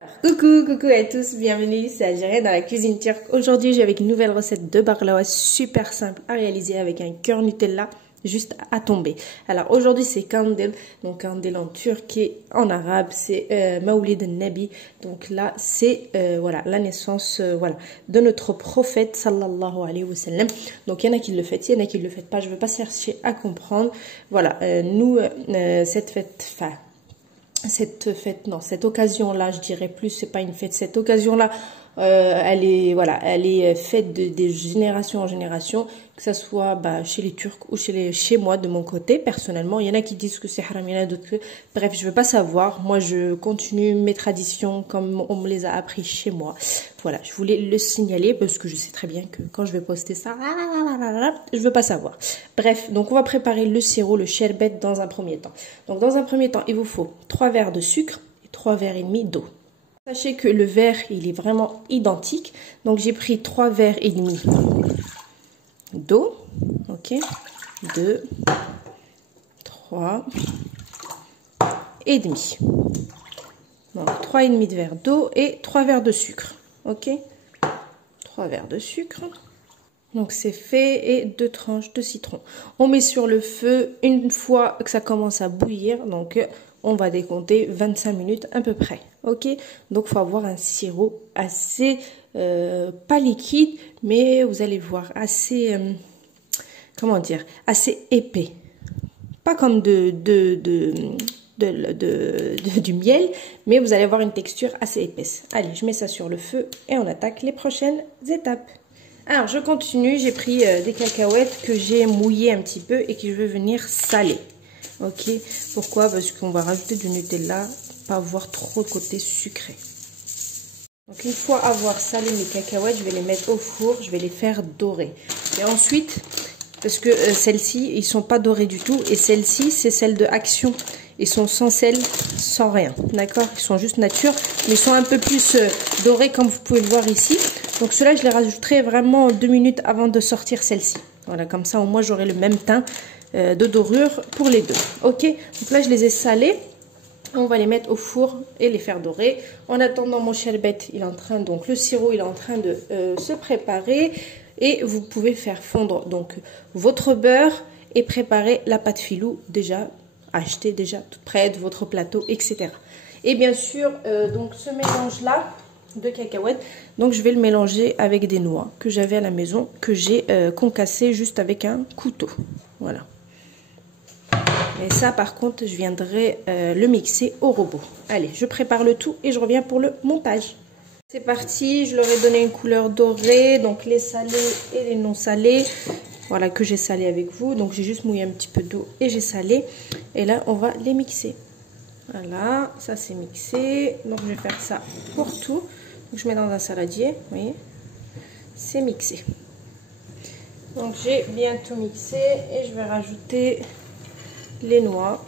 Coucou à tous, bienvenue, c'est Algérien dans la cuisine turque. Aujourd'hui, j'ai avec une nouvelle recette de baklava super simple à réaliser avec un cœur Nutella juste à tomber. Alors aujourd'hui, c'est kandil, donc kandil en turc et en arabe, c'est Mawlid al-Nabi. Donc là, c'est voilà la naissance voilà de notre prophète sallallahu alayhi wa sallam. Donc il y en a qui le fêtent, il y en a qui le fêtent pas. Je veux pas chercher à comprendre. Voilà, nous cette fête, enfin cette fête, non, cette occasion-là, je dirais plus, c'est pas une fête. Cette occasion-là, elle est, voilà, elle est faite de génération en génération, que ça soit chez les Turcs ou chez moi de mon côté. Personnellement, il y en a qui disent que c'est haram, il y en a d'autres que, bref, je veux pas savoir. Moi, je continue mes traditions comme on me les a appris chez moi. Voilà, je voulais le signaler parce que je sais très bien que quand je vais poster ça, je veux pas savoir. Bref, donc on va préparer le sirop, le sherbet dans un premier temps. Donc dans un premier temps, il vous faut 3 verres de sucre et 3 verres et demi d'eau. Sachez que le verre, il est vraiment identique. Donc j'ai pris 3 verres et demi d'eau. OK. 2, 3 et demi. Donc 3 et demi de verre d'eau et 3 verres de sucre. OK. 3 verres de sucre. Donc c'est fait et 2 tranches de citron. On met sur le feu une fois que ça commence à bouillir. Donc on va décompter 25 minutes à peu près. Ok. Donc il faut avoir un sirop assez pas liquide, mais vous allez voir assez comment dire, assez épais. Pas comme du miel, mais vous allez avoir une texture assez épaisse. Allez, je mets ça sur le feu et on attaque les prochaines étapes. Alors, je continue. J'ai pris des cacahuètes que j'ai mouillées un petit peu et que je vais venir saler. Ok. Pourquoi? Parce qu'on va rajouter du Nutella, pas avoir trop de côté sucré. Donc, une fois avoir salé mes cacahuètes, je vais les mettre au four. Je vais les faire dorer. Et ensuite, parce que celles-ci, ils sont pas dorés du tout. Et celles-ci, c'est celles de Action. Ils sont sans sel, sans rien. D'accord? Ils sont juste nature. Mais ils sont un peu plus dorés, comme vous pouvez le voir ici. Donc ceux-là, je les rajouterai vraiment 2 minutes avant de sortir celle-ci. Voilà, comme ça, au moins, j'aurai le même teint de dorure pour les deux. Ok? Donc là, je les ai salés. On va les mettre au four et les faire dorer. En attendant, mon sherbet, il est en train, donc le sirop, il est en train de se préparer. Et vous pouvez faire fondre donc votre beurre et préparer la pâte filou déjà achetée, déjà toute prête, votre plateau, etc. Et bien sûr, donc ce mélange-là de cacahuètes, donc je vais le mélanger avec des noix que j'avais à la maison, que j'ai concassé juste avec un couteau. Voilà. Et ça, par contre, je viendrai le mixer au robot. Allez, je prépare le tout et je reviens pour le montage. C'est parti, je leur ai donné une couleur dorée, donc les salés et les non salés. Voilà, que j'ai salé avec vous. Donc j'ai juste mouillé un petit peu d'eau et j'ai salé. Et là, on va les mixer. Voilà, ça c'est mixé. Donc je vais faire ça pour tout. Donc je mets dans un saladier, vous voyez. C'est mixé. Donc j'ai bien tout mixé et je vais rajouter les noix.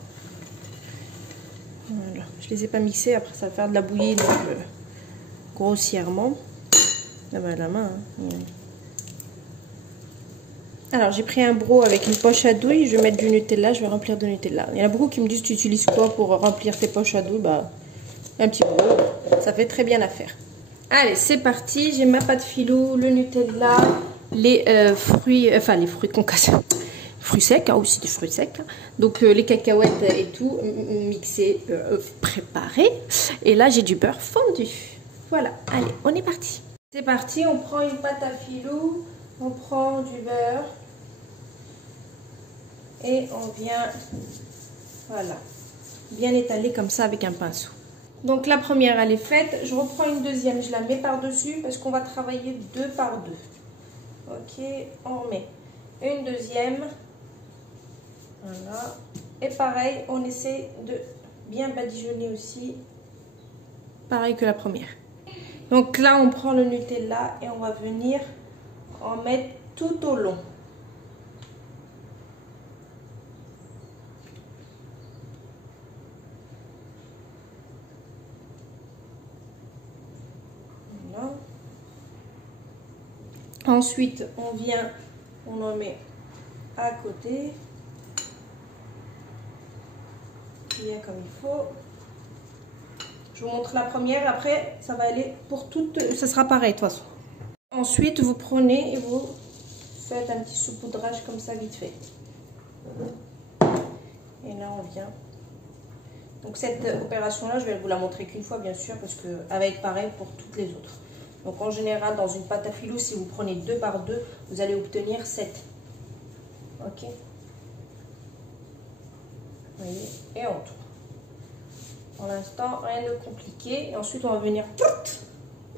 Voilà, je les ai pas mixées, après ça va faire de la bouillie, donc grossièrement. La main. Hein. Alors j'ai pris un broc avec une poche à douille, je vais mettre du Nutella, je vais remplir de Nutella. Il y en a beaucoup qui me disent tu utilises quoi pour remplir tes poches à douille? Un petit broc, ça fait très bien l'affaire. Allez, c'est parti, j'ai ma pâte filou, le Nutella, les fruits, enfin les fruits concassés, fruits secs, hein, aussi des fruits secs. Hein. Donc les cacahuètes et tout mixés, préparés. Et là j'ai du beurre fondu. Voilà, allez, on est parti. C'est parti, on prend une pâte à filou, on prend du beurre et on vient, voilà, bien étaler comme ça avec un pinceau. Donc la première elle est faite, je reprends une deuxième, je la mets par-dessus parce qu'on va travailler 2 par 2. Ok, on remet une deuxième, voilà, et pareil, on essaie de bien badigeonner aussi, pareil que la première. Donc là, on prend le Nutella et on va venir en mettre tout au long. Voilà. Ensuite, on en met à côté, bien comme il faut. Je vous montre la première, après ça va aller pour toutes, ça sera pareil de toute façon. Ensuite vous prenez et vous faites un petit saupoudrage comme ça vite fait. Et là on vient. Donc cette opération là je vais vous la montrer qu'une fois bien sûr parce qu'elle va être pareil pour toutes les autres. Donc en général dans une pâte à filou si vous prenez 2 par 2 vous allez obtenir 7. Ok. Vous voyez, et on tourne. Pour l'instant rien de compliqué et ensuite on va venir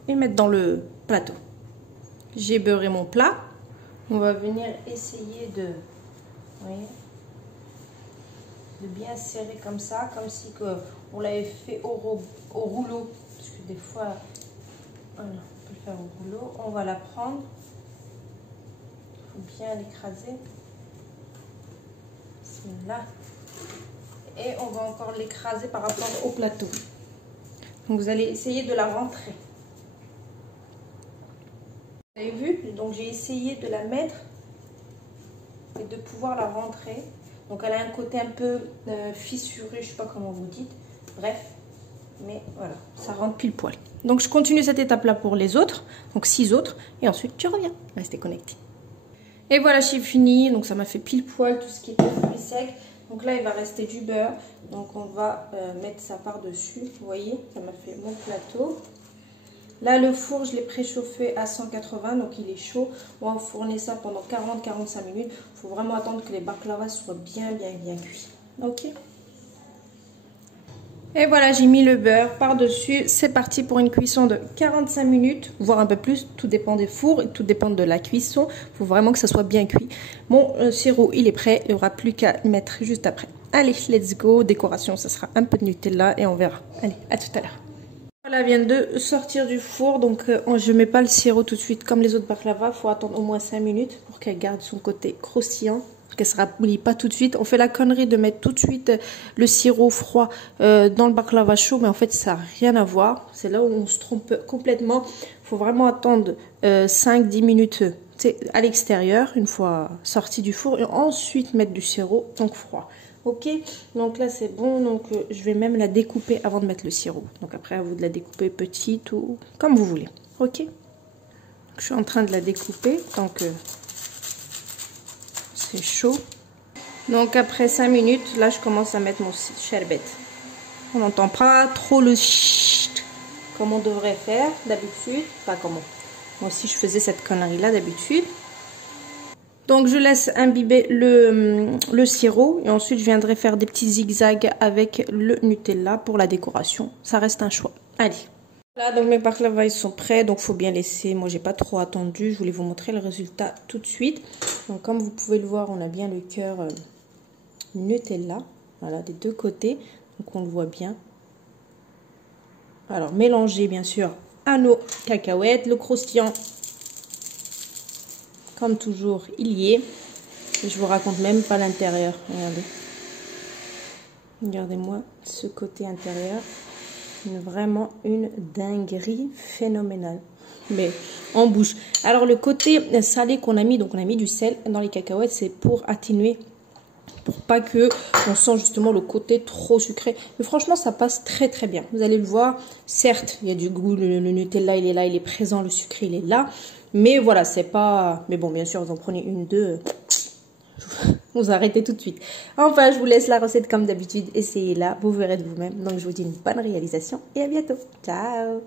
et mettre dans le plateau. J'ai beurré mon plat. On va venir essayer de, vous voyez, de bien serrer comme ça, comme si on l'avait fait au rouleau. Parce que des fois, voilà, on peut le faire au rouleau. On va la prendre. Il faut bien l'écraser. Là. Et on va encore l'écraser par rapport au plateau. Donc vous allez essayer de la rentrer. Vous avez vu? Donc j'ai essayé de la mettre et de pouvoir la rentrer. Donc elle a un côté un peu fissuré, je sais pas comment vous dites. Bref, mais voilà, ça rentre pile poil. Donc je continue cette étape-là pour les autres, donc 6 autres, et ensuite tu reviens. Restez connectés. Et voilà, j'ai fini. Donc ça m'a fait pile poil tout ce qui était fruits secs. Donc là il va rester du beurre. Donc on va mettre ça par-dessus. Vous voyez, ça m'a fait mon plateau. Là, le four, je l'ai préchauffé à 180, donc il est chaud. On va enfourner ça pendant 40-45 minutes. Il faut vraiment attendre que les baklavas soient bien cuits. Ok. Et voilà, j'ai mis le beurre par-dessus. C'est parti pour une cuisson de 45 minutes, voire un peu plus. Tout dépend des fours et tout dépend de la cuisson. Il faut vraiment que ça soit bien cuit. Mon sirop, il est prêt. Il n'y aura plus qu'à le mettre juste après. Allez, let's go. Décoration, ça sera un peu de Nutella et on verra. Allez, à tout à l'heure. Voilà, vient de sortir du four, donc je ne mets pas le sirop tout de suite comme les autres baklava. Il faut attendre au moins 5 minutes pour qu'elle garde son côté croustillant, qu'elle ne se ramollit pas tout de suite. On fait la connerie de mettre tout de suite le sirop froid dans le baklava chaud, mais en fait ça n'a rien à voir. C'est là où on se trompe complètement. Il faut vraiment attendre 5-10 minutes à l'extérieur, une fois sorti du four, et ensuite mettre du sirop, donc froid. Ok, donc là c'est bon, donc je vais même la découper avant de mettre le sirop. Donc après à vous de la découper petite ou comme vous voulez. Ok, donc, je suis en train de la découper, donc c'est chaud. Donc après 5 minutes, là je commence à mettre mon sherbet. On n'entend pas trop le chut comme on devrait faire d'habitude. Pas comment. Moi aussi je faisais cette connerie là d'habitude. Donc je laisse imbiber le sirop et ensuite je viendrai faire des petits zigzags avec le Nutella pour la décoration. Ça reste un choix. Allez. Voilà, donc mes baklavas ils sont prêts, donc faut bien laisser. Moi j'ai pas trop attendu, je voulais vous montrer le résultat tout de suite. Donc comme vous pouvez le voir, on a bien le cœur Nutella, voilà, des deux côtés, donc on le voit bien. Alors mélangez bien sûr à nos cacahuètes, le croustillant. Comme toujours, il y est. Et je vous raconte même pas l'intérieur. Regardez. Regardez-moi ce côté intérieur. Vraiment une dinguerie phénoménale. Mais en bouche. Alors le côté salé qu'on a mis, donc on a mis du sel dans les cacahuètes, c'est pour atténuer. Pour pas que on sent justement le côté trop sucré. Mais franchement, ça passe très très bien. Vous allez le voir. Certes, il y a du goût. Le Nutella, il est là, il est présent. Le sucré, il est là. Mais voilà, c'est pas... Mais bon, bien sûr, vous en prenez une, deux. Vous arrêtez tout de suite. Enfin, je vous laisse la recette comme d'habitude. Essayez-la, vous verrez de vous-même. Donc, je vous dis une bonne réalisation et à bientôt. Ciao!